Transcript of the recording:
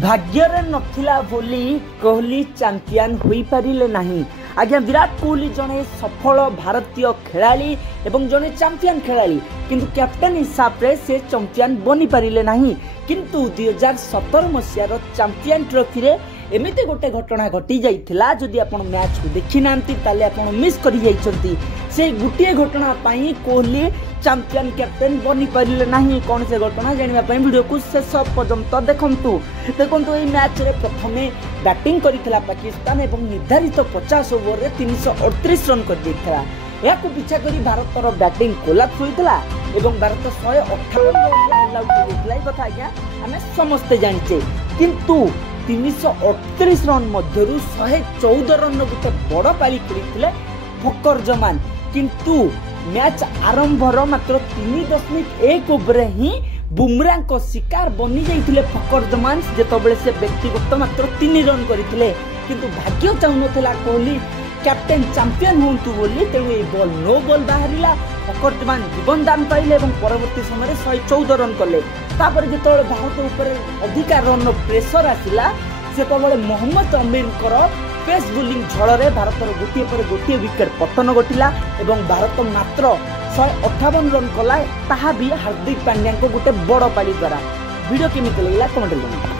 भाग्यर नथिला बोली कोहली चैंपियन होई पारिले नहीं। आज्ञा विराट कोहली जड़े सफल भारतीय खेलाड़ी एवं जड़े चैंपियन खेलाड़ी किंतु कैप्टेन हिसाब से चैंपियन बनी पारिले नहीं। किंतु 2017 मसीहार चैंपियन ट्रॉफी रे एमिते गोटे घटना घटी जाइथिला। जदि आपण मैच को देखि नांती ताले आपण मिस करि जाइछंती। से गुटिए घटना पाई कोहली चैंपियन कैप्टेन बनी पारिले नहीं। कौन से घटना जानिबा पई वीडियो को शेष पर्यंत देखंतु एई मैच रे प्रथमे बैटिंग करिथिला पाकिस्तान एवं निर्धारित 50 ओवर रे 338 रन कर दैथिला। याकु पिछा करी भारतर बैटिंग कोलाप्स होइतला एवं भारत 158 रन ऑल आउट हो गइतला। कथा आज्ञा हमें समस्त जानिचे। किंतु 338 रन मध्यरु 114 रन गोटे बड़ पाली खेलिथिले फकर जमान। किंतु मैच आरंभर मात्र 3.1 ओवर ही बुमराह को शिकार बनी जाइथिले फकर जमान जेतबेले से व्यक्तिगत मात्र 3 रन करथिले। किंतु भाग्य चाहुनथला कोहली कैप्टेन चैंपियन होंतु बोली। तेणु ए बॉल नो बॉल बाहरिला फकर जमान जीवन दान पाइले एवं परवर्ती समय 114 रन कले। तापर जेतबेले भारत ऊपर अधिकार रन प्रेशर आसिला सेतबेले मोहम्मद अमीर पेस बोलिंग झड़े भारतर गोटे पर गोटे विकेट पतन घटिला एवं भारत मात्र 158 रन कला। ताहा भी हार्दिक पांड्या को गोटे बड़ पाली द्वारा। वीडियो केमिति लागला कमेंट करना।